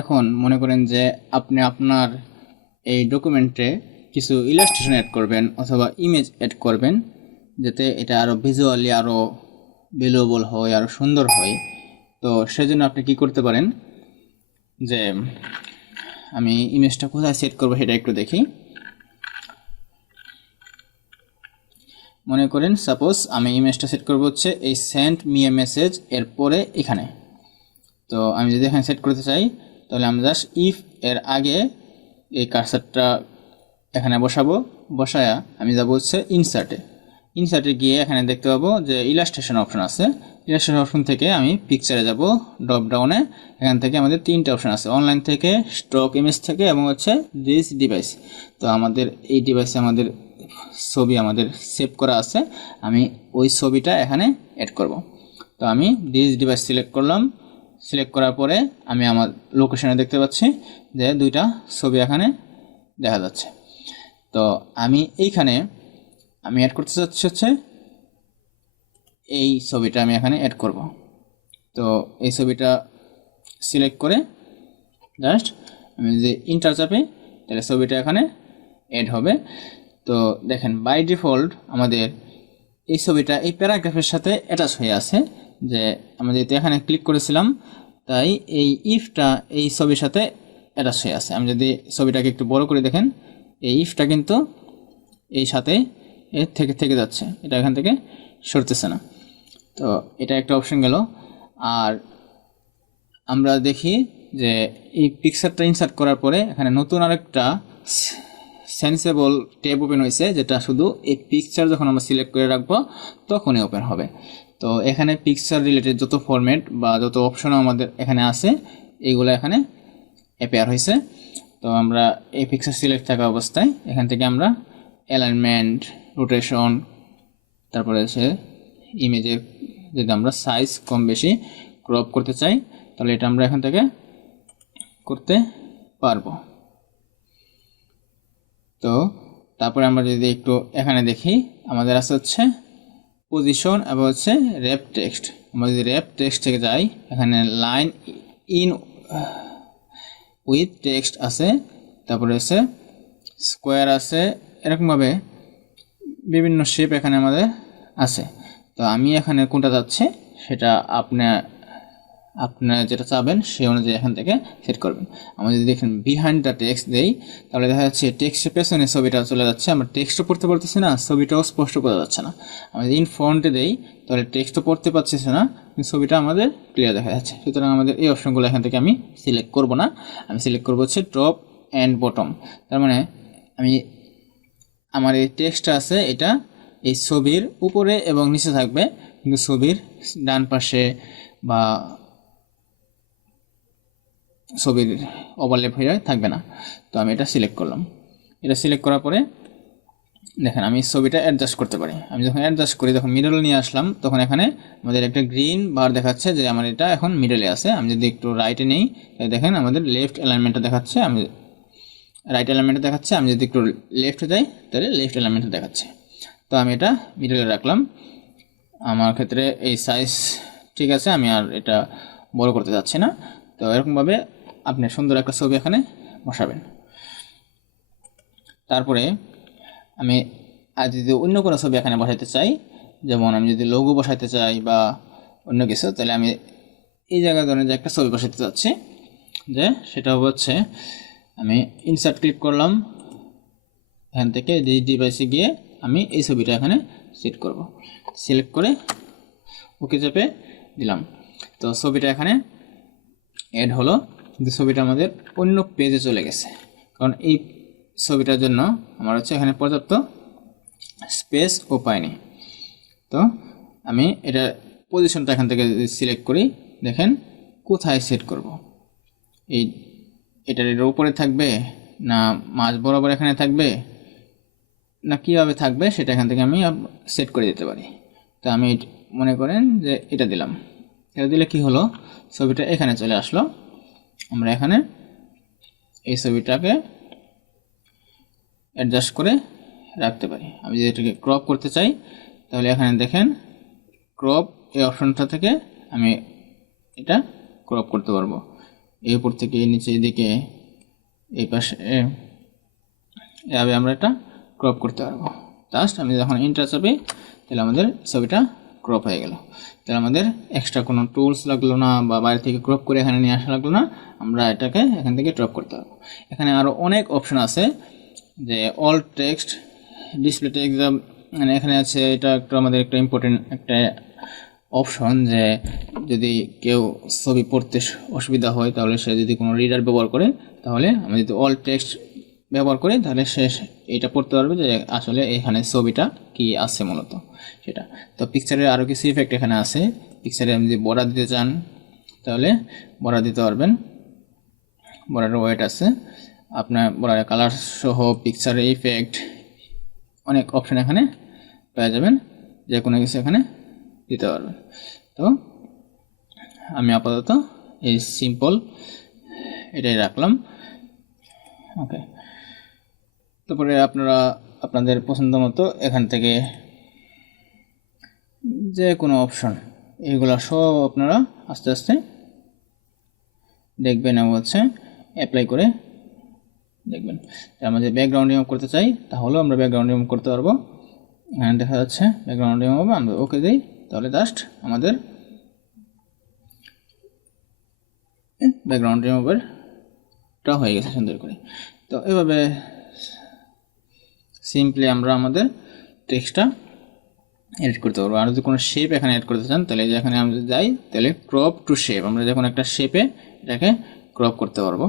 এখন মনে করেন যে আপনি আপনার এই ডকুমেন্টে কিছু ইলাস্ট্রেশন অ্যাড করবেন অথবা ইমেজ অ্যাড করবেন, যাতে এটা আরও ভিজুয়ালি আরও ভ্যালুয়েবল হয়, আরও সুন্দর হয়। তো সেজন্য আপনি কি করতে পারেন, যে আমি ইমেজটা কোথায় সেট করব সেটা একটু দেখি। মনে করেন সাপোজ আমি ইমেজটা সেট করব হচ্ছে এই সেন্ড মি এ মেসেজ এর পরে এখানে। তো আমি যদি এখানে সেট করতে চাই তাহলে আমি জাস্ট ইফ এর আগে এই কার্সারটা এখানে বসাবো, বসায়া আমি যাব হচ্ছে ইনসার্টে গিয়ে এখানে দেখতে পাবো যে ইলাস্ট্রেশন অপশন আছে। ইলাস্ট্রেশন অপশন থেকে আমি পিকচারে যাব, ড্রপ ডাউনে এখান থেকে আমাদের তিনটে অপশন আছে, অনলাইন থেকে, স্টক ইমেজ থেকে এবং হচ্ছে দিস ডিভাইস। তো আমাদের এই ডিভাইসে আমাদের ছবি আমাদের সেভ করা আছে, আমি ওই ছবিটা এখানে অ্যাড করব। তো আমি দিস ডিভাইস সিলেক্ট করলাম। সিলেক্ট করার পরে আমি আমার লোকেশনে দেখতে পাচ্ছি যে দুইটা ছবি এখানে দেখা যাচ্ছে। তো আমি এইখানে আমি অ্যাড করতে চাচ্ছি হচ্ছে এই ছবিটা আমি এখানে অ্যাড করব। তো এই ছবিটা সিলেক্ট করে জাস্ট আমি যদি ইন্টার চাপি তাহলে ছবিটা এখানে অ্যাড হবে। তো দেখেন বাই ডিফল্ট আমাদের এই ছবিটা এই প্যারাগ্রাফের সাথে অ্যাটাচ হয়ে আছে, যে আমরা যেহেতু এখানে ক্লিক করেছিলাম তাই এই ইফটা এই ছবির সাথে অ্যাটাচ হয়ে আছে। আমি যদি ছবিটাকে একটু বড় করে দেখেন, এই ইফটা কিন্তু এই সাথে এর থেকে যাচ্ছে, এটা এখান থেকে সরতেছে না। তো এটা একটা অপশন গেল। আর আমরা দেখি যে এই পিকচারটা ইনসার্ট করার পরে এখানে নতুন আরেকটা সেন্সেবল ট্যাব ওপেন হয়েছে, যেটা শুধু এই পিকচার যখন আমরা সিলেক্ট করে রাখবো তখনই ওপেন হবে। তো এখানে পিকচার রিলেটেড যত ফরম্যাট বা যত অপশন আমাদের এখানে আছে এইগুলো এখানে অ্যাপিয়ার হয়েছে। তো আমরা এই পিকচার সিলেক্ট থাকা অবস্থায় এখান থেকে আমরা অ্যালাইনমেন্ট, রোটেশন, তারপরে আছে ইমেজের যদি আমরা সাইজ কম বেশি ক্রপ করতে চাই তাহলে এটা আমরা এখান থেকে করতে পারবো। তো তারপরে আমরা যদি একটু এখানে দেখি আমাদের আছে হচ্ছে পজিশন এবং হচ্ছে র্যাপ টেক্সট। আমরা যদি র্যাপ টেক্সট থেকে যাই এখানে লাইন ইন উইথ টেক্সট আছে, তারপরে আছে স্কোয়ার আছে, এরকমভাবে বিভিন্ন শেপ এখানে আমাদের আছে। তো আমি এখানে কোনটা যাচ্ছে সেটা আপনারা যেটা চাবেন সেই অনুযায়ী এখান থেকে সেট করবেন। আমরা যদি দেখেন বিহাইন্ড দ্য টেক্সট দেই তাহলে দেখা যাচ্ছে টেক্সটের পেছনে ছবিটা চলে যাচ্ছে, আমরা টেক্সটও পড়তে পারতেছি না, ছবিটাও স্পষ্ট করা যাচ্ছে না। আমরা যদি ইন ফ্রন্টে দেই তাহলে টেক্সটও পড়তে পারছি না, কিন্তু ছবিটা আমাদের ক্লিয়ার দেখা যাচ্ছে। সুতরাং আমাদের এই অপশনগুলো এখান থেকে আমি সিলেক্ট করব না, আমি সিলেক্ট করব হচ্ছে টপ অ্যান্ড বটম। তার মানে আমি আমার এই টেক্সটটা আছে এটা এই ছবির উপরে এবং নিচে থাকবে, কিন্তু ছবির ডান পাশে বা ছবির ওভারল্যাপ হয়ে থাকবে না। তো আমি এটা সিলেক্ট করলাম। এটা সিলেক্ট করার পরে দেখেন আমি ছবিটা অ্যাডজাস্ট করতে পারি। আমি যখন অ্যাডজাস্ট করি যখন মিডলে নিয়ে আসলাম তখন এখানে আমাদের একটা গ্রিন বার দেখাচ্ছে যে আমার এটা এখন মিডলে আছে। আমি যদি একটু রাইটে নেই তাহলে দেখেন আমাদের লেফট অ্যালাইনমেন্টটা দেখাচ্ছে, আমি রাইট অ্যালাইনমেন্টে দেখাচ্ছে। আমি যদি একটু লেফটে যাই তাহলে লেফট অ্যালাইনমেন্টে দেখাচ্ছে। তো আমি এটা মিডলে রাখলাম। আমার ক্ষেত্রে এই সাইজ ঠিক আছে, আমি আর এটা বড় করতে যাচ্ছি না। তো এরকমভাবে আপনি সুন্দর একটা ছবি এখানে বসাবেন। তারপরে আমি আর যদি অন্য কোনো ছবি এখানে বসাইতে চাই, যেমন আমি যদি লোগো বসাইতে চাই বা অন্য কিছু, তাহলে আমি এই জায়গায় ধরেন যে একটা ছবি বসাইতে চাচ্ছি, যে সেটা হচ্ছে আমি ইনসার্ট ক্লিক করলাম, এখান থেকে ডিভাইসে গিয়ে আমি এই ছবিটা এখানে সেট করব। সিলেক্ট করে ওকে চেপে দিলাম। তো ছবিটা এখানে অ্যাড হলো, কিন্তু ছবিটা আমাদের অন্য পেজে চলে গেছে, কারণ এই ছবিটার জন্য আমার হচ্ছে এখানে পর্যাপ্ত স্পেসও পাইনি। তো আমি এটা পজিশনটা এখান থেকে সিলেক্ট করি, দেখেন কোথায় সেট করব। এটার উপরে থাকবে না মাঝ বরাবর এখানে থাকবে না কীভাবে থাকবে সেটা এখান থেকে আমি সেট করে দিতে পারি। তো আমি মনে করেন যে এটা দিলাম, এটা দিলে কি হলো, ছবিটা এখানে চলে আসলো। আমরা এখানে এই ছবিটাকে অ্যাডজাস্ট করে রাখতে পারি। আমি যদি এটাকে ক্রপ করতে চাই তাহলে এখানে দেখেন ক্রপ এই অপশনটা থেকে আমি এটা ক্রপ করতে পারবো। এই উপর থেকে নিচের দিকে এই পাশে এভাবে আমরা এটা ক্রপ করতে পারবো। জাস্ট আমি যখন এন্টার চাপি তাহলে আমাদের ছবিটা ক্রপ হয়ে গেল। তাহলে আমাদের এক্সট্রা কোনো টুলস লাগলো না বা বাইরে থেকে ক্রপ করে এখানে নিয়ে আসা লাগলো না, আমরা এটাকে এখান থেকে ড্রপ করতে পারবো। এখানে আরও অনেক অপশন আছে, যে অল টেক্সট, ডিসপ্লে টেক্সট, মানে এখানে আছে এটা একটু আমাদের একটা ইম্পর্টেন্ট একটা অপশন, যে যদি কেউ ছবি পড়তে অসুবিধা হয় তাহলে সে যদি কোনো রিডার ব্যবহার করে, তাহলে আমরা যদি অল টেক্সট ব্যবহার করি তাহলে সে এটা পড়তে পারবে যে আসলে এখানে ছবিটা কি আছে মূলত সেটা। তো পিকচারের আরও কিছু ইফেক্ট এখানে আছে। পিকচারে আপনি যদি বর্ডার দিতে চান তাহলে বর্ডার দিতে পারবেন, বর্ডারের ওয়েট আছে, আপনার বর্ডারের কালার সহ পিকচারের ইফেক্ট অনেক অপশন এখানে পেয়ে যাবেন, যে কোনো কিছু এখানে দিতে পারবেন। তো আমি আপাতত এই সিম্পল এটাই রাখলাম। ওকে, তারপরে আপনারা আপনাদের পছন্দ মতো এখান থেকে যে কোনো অপশন এগুলো সব আপনারা আস্তে আস্তে দেখবেন এবং হচ্ছে অ্যাপ্লাই করে দেখবেন। আমরা যে ব্যাকগ্রাউন্ড রিমুভ করতে চাই তাহলেও আমরা ব্যাকগ্রাউন্ড রিমুভ করতে পারবো। এখানে দেখা যাচ্ছে ব্যাকগ্রাউন্ড রিমুভ, আমরা ওকে দিই, তাহলে জাস্ট আমাদের ব্যাকগ্রাউন্ড রিমুভারটা হয়ে গেছে সুন্দর করে। তো এভাবে সিম্পলি আমরা আমাদের টেক্সটটা এডিট করতে পারবো। আর যদি কোনো শেপ এখানে অ্যাড করতে চান তাহলে যে এখানে আমরা যাই তাহলে ক্রপ টু শেপ, আমরা যখন একটা শেপে এটাকে ক্রপ করতে পারবো।